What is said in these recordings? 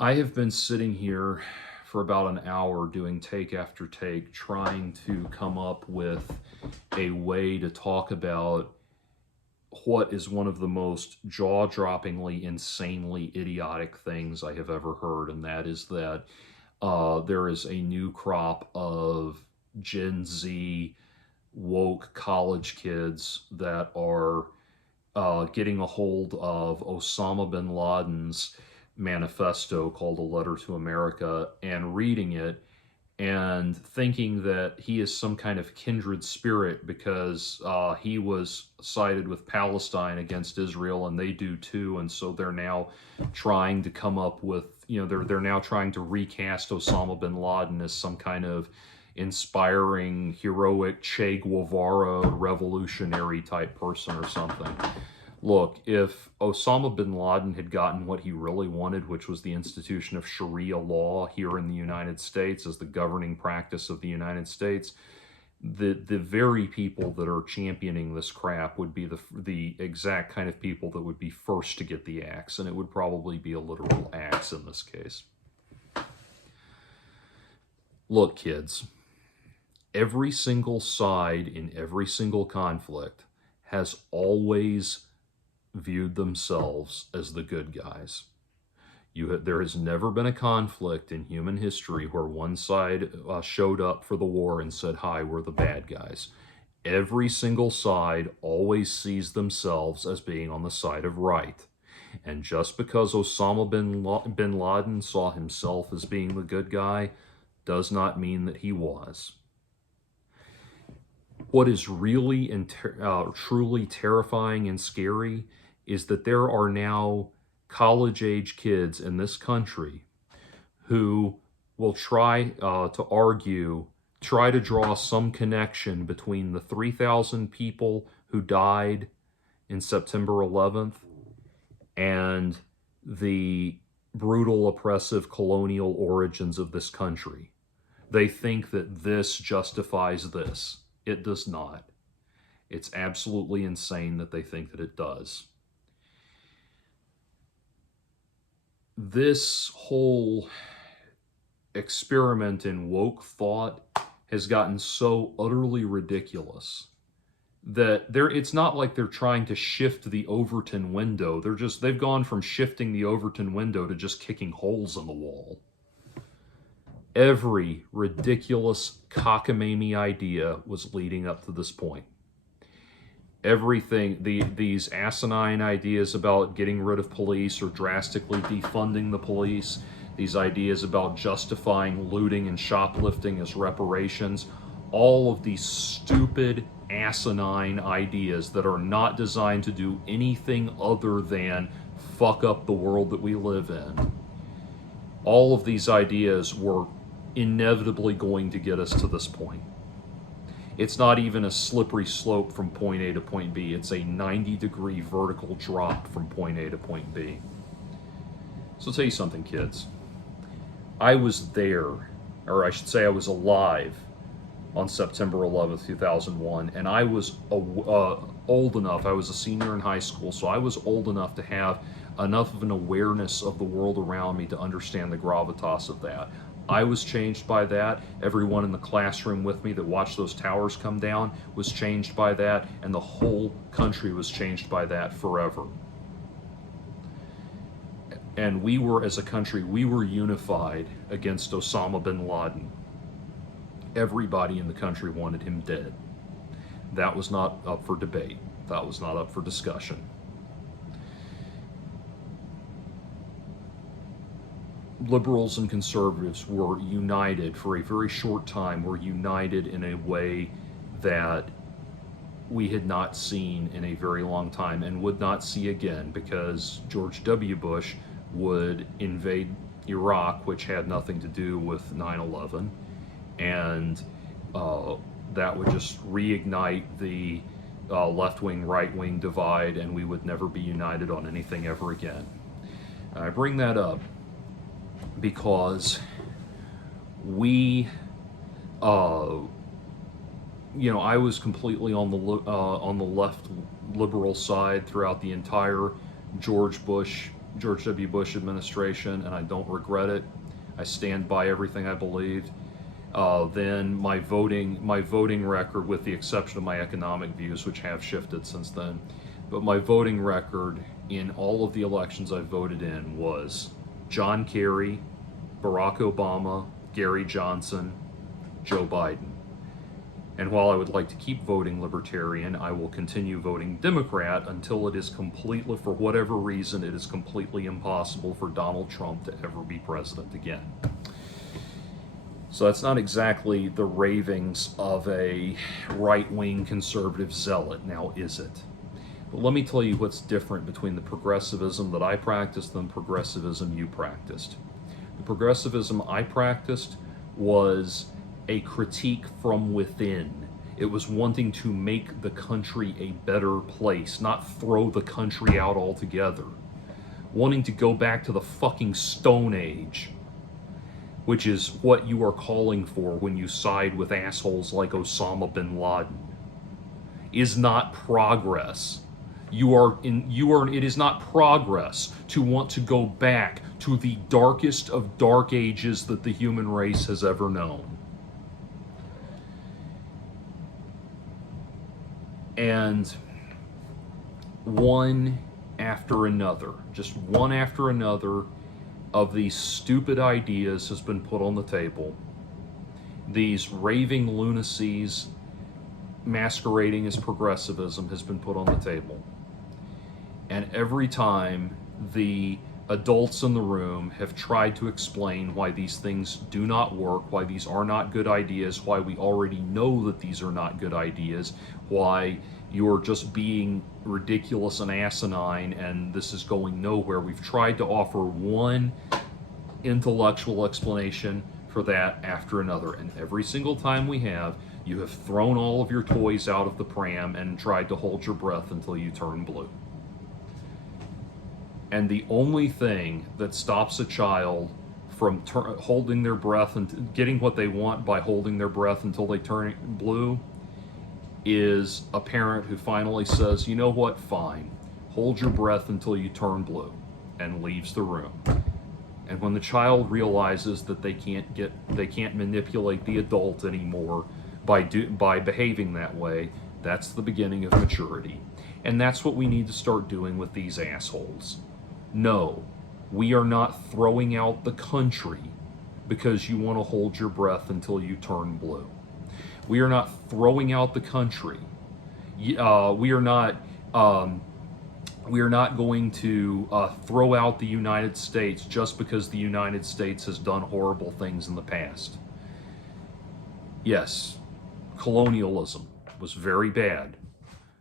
I have been sitting here for about an hour doing take after take, trying to come up with a way to talk about what is one of the most jaw droppingly, insanely idiotic things I have ever heard, and that is that there is a new crop of Gen Z woke college kids that are getting a hold of Osama bin Laden's manifesto called A Letter to America and reading it and thinking that he is some kind of kindred spirit because he was sided with Palestine against Israel and they do too, and so they're now trying to come up with, they're now trying to recast Osama bin Laden as some kind of inspiring, heroic Che Guevara revolutionary type person or something. Look, if Osama bin Laden had gotten what he really wanted, which was the institution of Sharia law here in the United States as the governing practice of the United States, the very people that are championing this crap would be the exact kind of people that would be first to get the axe, and it would probably be a literal axe in this case. Look, kids, every single side in every single conflict has always viewed themselves as the good guys. There has never been a conflict in human history where one side showed up for the war and said, "Hi, we're the bad guys." Every single side always sees themselves as being on the side of right. And just because Osama bin Laden saw himself as being the good guy does not mean that he was. What is really and truly terrifying and scary is that there are now college age kids in this country who will try to argue, try to draw some connection between the 3,000 people who died in September 11th and the brutal, oppressive colonial origins of this country. They think that this justifies this. It does not. It's absolutely insane that they think that it does. This whole experiment in woke thought has gotten so utterly ridiculous that it's not like they're trying to shift the Overton window. They've gone from shifting the Overton window to just kicking holes in the wall. Every ridiculous cockamamie idea was leading up to this point. Everything, these asinine ideas about getting rid of police or drastically defunding the police, these ideas about justifying looting and shoplifting as reparations, all of these stupid, asinine ideas that are not designed to do anything other than fuck up the world that we live in. All of these ideas were inevitably going to get us to this point. It's not even a slippery slope from point A to point B. It's a 90-degree vertical drop from point A to point B. So I'll tell you something, kids. I was there, or I should say I was alive on September 11th, 2001, and I was old enough. I was a senior in high school, so I was old enough to have enough of an awareness of the world around me to understand the gravitas of that. I was changed by that. Everyone in the classroom with me that watched those towers come down was changed by that, and the whole country was changed by that forever. And we were, as a country, we were unified against Osama bin Laden. Everybody in the country wanted him dead. That was not up for debate. That was not up for discussion. Liberals and conservatives were united for a very short time, were united in a way that we had not seen in a very long time and would not see again, because George W. Bush would invade Iraq, which had nothing to do with 9/11, and that would just reignite the left-wing, right-wing divide, and we would never be united on anything ever again. I bring that up because we, I was completely on the left liberal side throughout the entire George Bush George W. Bush administration, and I don't regret it. I stand by everything I believed. Then my voting record, with the exception of my economic views, which have shifted since then, but my voting record in all of the elections I voted in was John Kerry, Barack Obama, Gary Johnson, Joe Biden. And while I would like to keep voting Libertarian, I will continue voting Democrat until it is completely, for whatever reason, it is completely impossible for Donald Trump to ever be president again. So that's not exactly the ravings of a right-wing conservative zealot, now is it? But let me tell you what's different between the progressivism that I practiced and the progressivism you practiced. The progressivism I practiced was a critique from within. It was wanting to make the country a better place, not throw the country out altogether. Wanting to go back to the fucking Stone Age, which is what you are calling for when you side with assholes like Osama bin Laden, is not progress. It is not progress to want to go back to the darkest of dark ages that the human race has ever known. And one after another, just one after another of these stupid ideas has been put on the table. These raving lunacies masquerading as progressivism has been put on the table. And every time the adults in the room have tried to explain why these things do not work, why these are not good ideas, why we already know that these are not good ideas, why you're just being ridiculous and asinine and this is going nowhere. We've tried to offer one intellectual explanation for that after another, and every single time we have, you have thrown all of your toys out of the pram and tried to hold your breath until you turn blue. And the only thing that stops a child from holding their breath and getting what they want by holding their breath until they turn blue is a parent who finally says, you know what, fine, hold your breath until you turn blue, and leaves the room. And when the child realizes that they can't manipulate the adult anymore by behaving that way, that's the beginning of maturity. And that's what we need to start doing with these assholes. No, we are not throwing out the country because you want to hold your breath until you turn blue. We are not throwing out the country. We are not going to throw out the United States just because the United States has done horrible things in the past. Yes, colonialism was very bad.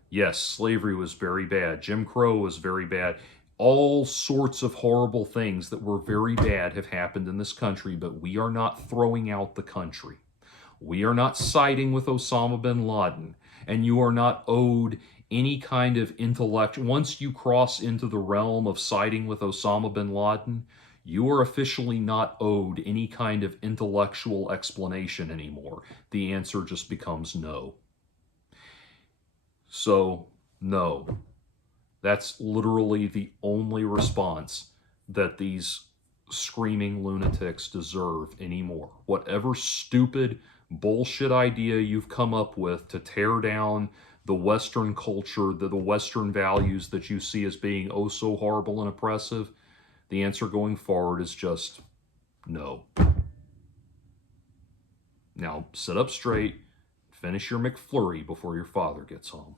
Yes, slavery was very bad. Jim Crow was very bad. All sorts of horrible things that were very bad have happened in this country, but we are not throwing out the country. We are not siding with Osama bin Laden, and you are not owed any kind of intellect. Once you cross into the realm of siding with Osama bin Laden, you are officially not owed any kind of intellectual explanation anymore. The answer just becomes no. So, no. That's literally the only response that these screaming lunatics deserve anymore. Whatever stupid bullshit idea you've come up with to tear down the Western culture, the Western values that you see as being oh so horrible and oppressive, the answer going forward is just no. Now, sit up straight, finish your McFlurry before your father gets home.